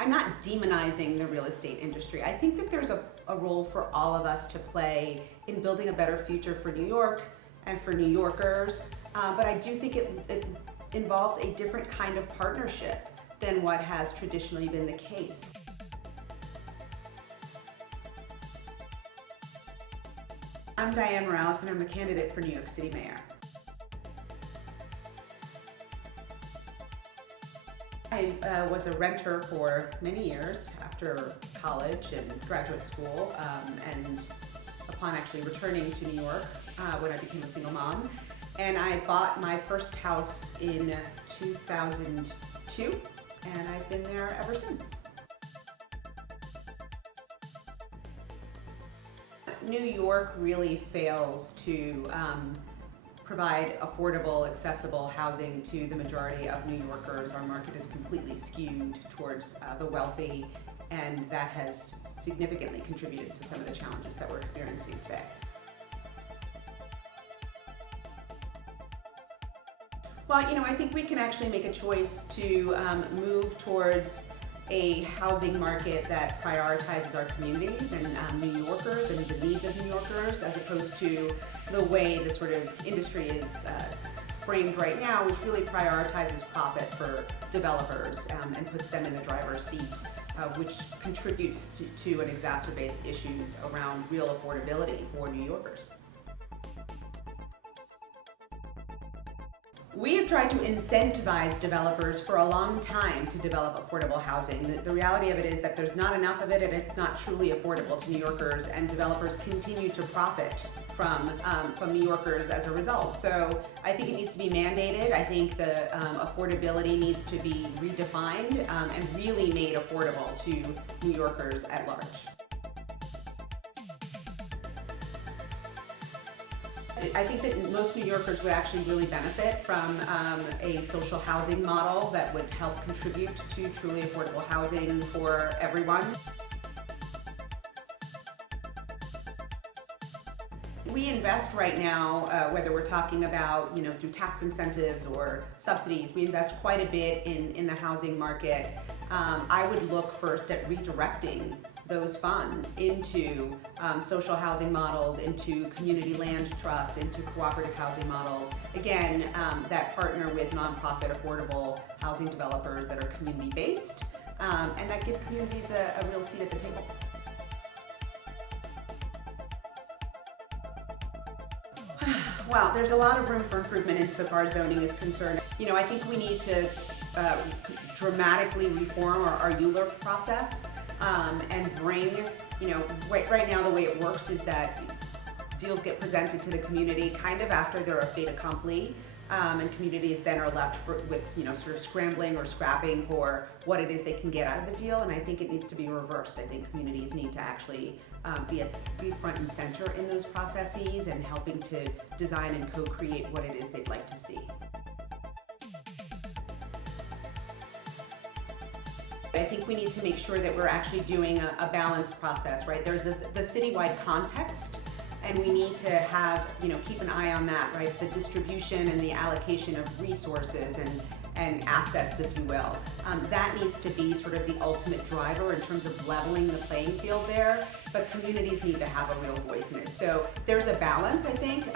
I'm not demonizing the real estate industry. I think that there's a role for all of us to play in building a better future for New York and for New Yorkers, but I do think it involves a different kind of partnership than what has traditionally been the case. I'm Dianne Morales, and I'm a candidate for New York City Mayor. I was a renter for many years after college and graduate school, and upon actually returning to New York when I became a single mom. And I bought my first house in 2002, and I've been there ever since. New York really fails to provide affordable, accessible housing to the majority of New Yorkers. Our market is completely skewed towards the wealthy, and that has significantly contributed to some of the challenges that we're experiencing today. Well, I think we can actually make a choice to move towards a housing market that prioritizes our communities and New Yorkers and the needs of New Yorkers, as opposed to the way the sort of industry is framed right now, which really prioritizes profit for developers and puts them in the driver's seat, which contributes to and exacerbates issues around real affordability for New Yorkers. We have tried to incentivize developers for a long time to develop affordable housing. The reality of it is that there's not enough of it, and it's not truly affordable to New Yorkers, and developers continue to profit from New Yorkers as a result. So I think it needs to be mandated. I think the affordability needs to be redefined and really made affordable to New Yorkers at large. I think that most New Yorkers would actually really benefit from a social housing model that would help contribute to truly affordable housing for everyone. We invest right now, whether we're talking about through tax incentives or subsidies, we invest quite a bit in the housing market. I would look first at redirecting those funds into social housing models, into community land trusts, into cooperative housing models. Again, that partner with nonprofit affordable housing developers that are community-based, and that give communities a real seat at the table. Well, there's a lot of room for improvement insofar as zoning is concerned. I think we need to dramatically reform our ULURP process and bring, right now the way it works is that deals get presented to the community kind of after they're a fait accompli, and communities then are left with sort of scrambling or scrapping for what it is they can get out of the deal, and I think it needs to be reversed. I think communities need to actually be front and center in those processes and helping to design and co-create what it is they'd like to see. I think we need to make sure that we're actually doing a balanced process, right? There's the citywide context, and we need to have, keep an eye on that, right? The distribution and the allocation of resources and assets, if you will. That needs to be sort of the ultimate driver in terms of leveling the playing field there, but communities need to have a real voice in it. So there's a balance, I think.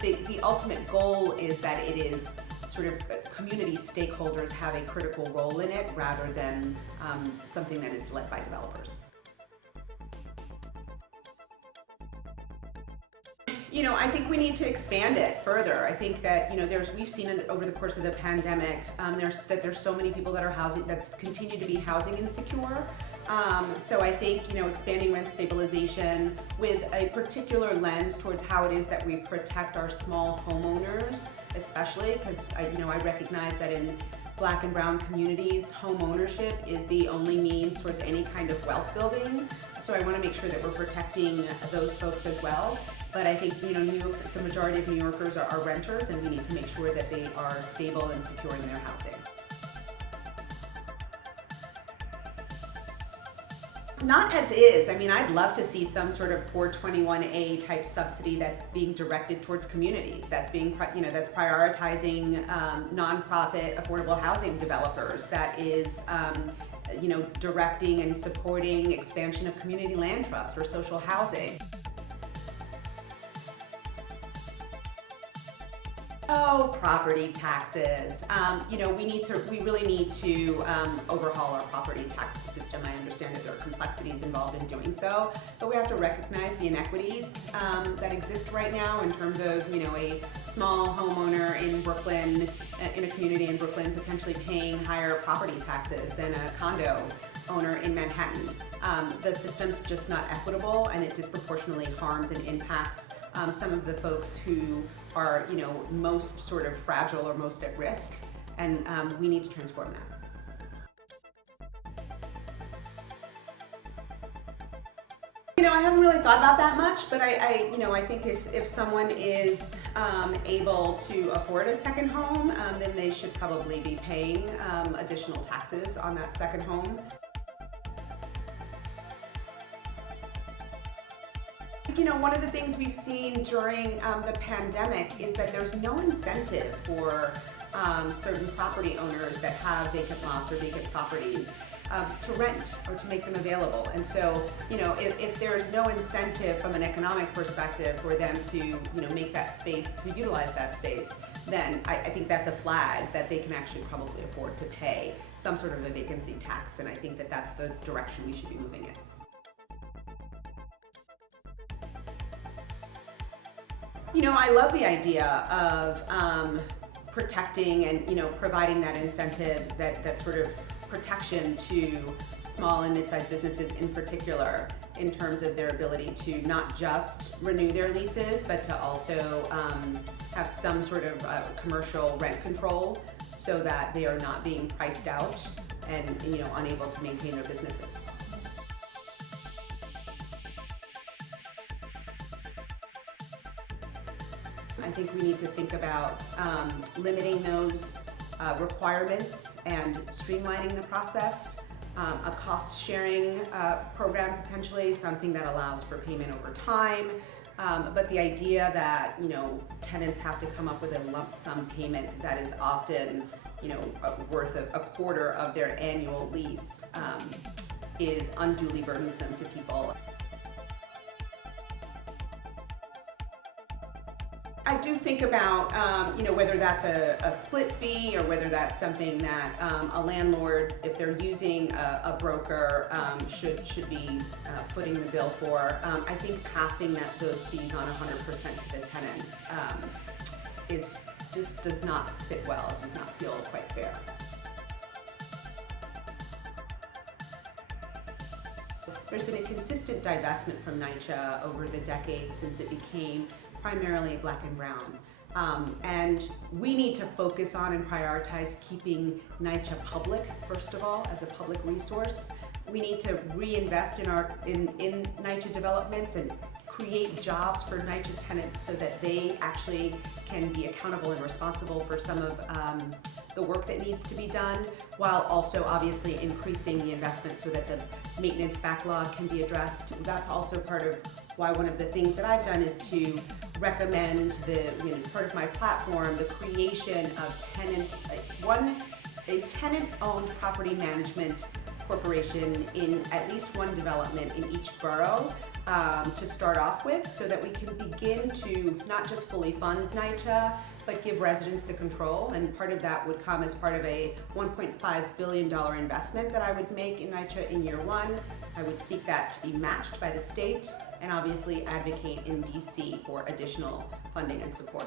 The ultimate goal is that it is sort of community stakeholders have a critical role in it rather than something that is led by developers. I think we need to expand it further. I think that we've seen over the course of the pandemic there's so many people that are that's continue to be housing insecure. So I think expanding rent stabilization with a particular lens towards how it is that we protect our small homeowners, especially because I recognize that in Black and brown communities, home ownership is the only means towards any kind of wealth building. So I want to make sure that we're protecting those folks as well. But I think the majority of New Yorkers are renters, and we need to make sure that they are stable and secure in their housing. Not as is. I mean, I'd love to see some sort of 421A type subsidy that's being directed towards communities. That's being, that's prioritizing nonprofit affordable housing developers. That is directing and supporting expansion of community land trust or social housing. Oh, property taxes. We really need to overhaul our property tax system. I understand that there are complexities involved in doing so, but we have to recognize the inequities that exist right now in terms of, a small homeowner in Brooklyn, in a community in Brooklyn, potentially paying higher property taxes than a condo owner in Manhattan. The system's just not equitable, and it disproportionately harms and impacts some of the folks who are, most sort of fragile or most at risk, and we need to transform that. I haven't really thought about that much, but I think if someone is able to afford a second home, then they should probably be paying additional taxes on that second home. One of the things we've seen during the pandemic is that there's no incentive for certain property owners that have vacant lots or vacant properties to rent or to make them available. And so, if there's no incentive from an economic perspective for them to, make that space, to utilize that space, then I think that's a flag that they can actually probably afford to pay some sort of a vacancy tax. And I think that that's the direction we should be moving in. I love the idea of protecting and, providing that incentive, that sort of protection to small and mid-sized businesses in particular, in terms of their ability to not just renew their leases, but to also have some sort of commercial rent control so that they are not being priced out and, unable to maintain their businesses. I think we need to think about limiting those requirements and streamlining the process. A cost-sharing program, potentially, something that allows for payment over time. But the idea that, tenants have to come up with a lump sum payment that is often, worth a quarter of their annual lease is unduly burdensome to people. I do think about, whether that's a split fee or whether that's something that a landlord, if they're using a broker, should be footing the bill for. I think passing those fees on 100% to the tenants just does not sit well. It does not feel quite fair. There's been a consistent divestment from NYCHA over the decades since it became primarily black and brown. And we need to focus on and prioritize keeping NYCHA public, first of all, as a public resource. We need to reinvest in NYCHA developments and create jobs for NYCHA tenants so that they actually can be accountable and responsible for some of the work that needs to be done, while also obviously increasing the investment so that the maintenance backlog can be addressed. That's also part of why one of the things that I've done is to recommend as part of my platform, the creation of a tenant-owned property management corporation in at least one development in each borough to start off with, so that we can begin to not just fully fund NYCHA, but give residents the control. And part of that would come as part of a $1.5 billion investment that I would make in NYCHA in year one. I would seek that to be matched by the state, and obviously advocate in DC for additional funding and support.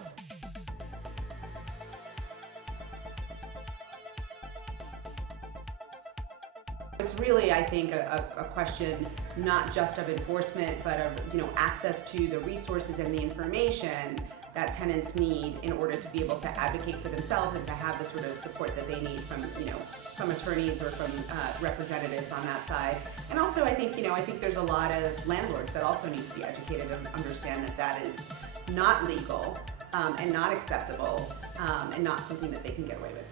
It's really, I think, a question not just of enforcement, but of access to the resources and the information that tenants need in order to be able to advocate for themselves and to have the sort of support that they need from attorneys or from representatives on that side. And also, I think there's a lot of landlords that also need to be educated and understand that that is not legal and not acceptable and not something that they can get away with.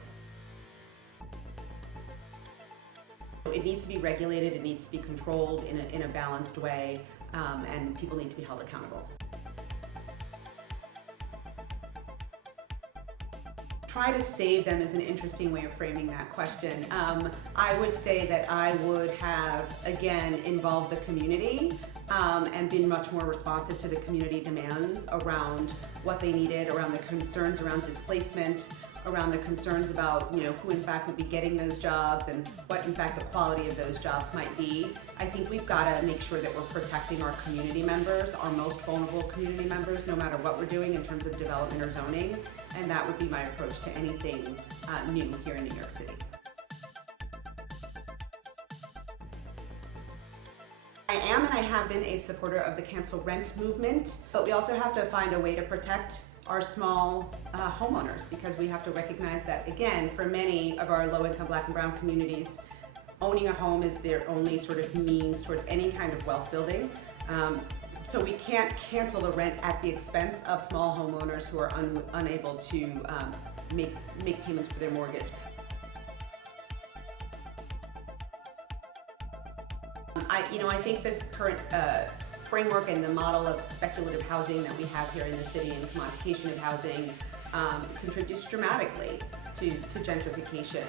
It needs to be regulated, it needs to be controlled in a balanced way, and people need to be held accountable. try to save them is an interesting way of framing that question. I would say that I would have, again, involved the community and been much more responsive to the community demands around what they needed, around the concerns around displacement, around the concerns about, who in fact would be getting those jobs and what in fact the quality of those jobs might be. I think we've got to make sure that we're protecting our community members, our most vulnerable community members, no matter what we're doing in terms of development or zoning, and that would be my approach to anything new here in New York City. I am and I have been a supporter of the cancel rent movement, but we also have to find a way to protect our small homeowners, because we have to recognize that, again, for many of our low-income Black and brown communities, owning a home is their only sort of means towards any kind of wealth building. So we can't cancel the rent at the expense of small homeowners who are unable to make payments for their mortgage. I think this current framework and the model of speculative housing that we have here in the city and commodification of housing contributes dramatically to gentrification.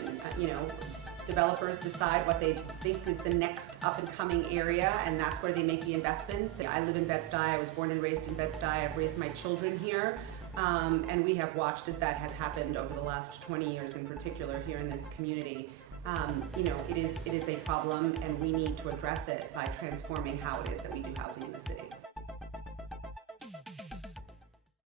Developers decide what they think is the next up-and-coming area, and that's where they make the investments. I live in Bed-Stuy. I was born and raised in Bed-Stuy. I've raised my children here, and we have watched as that has happened over the last 20 years in particular here in this community. It is a problem, and we need to address it by transforming how it is that we do housing in the city.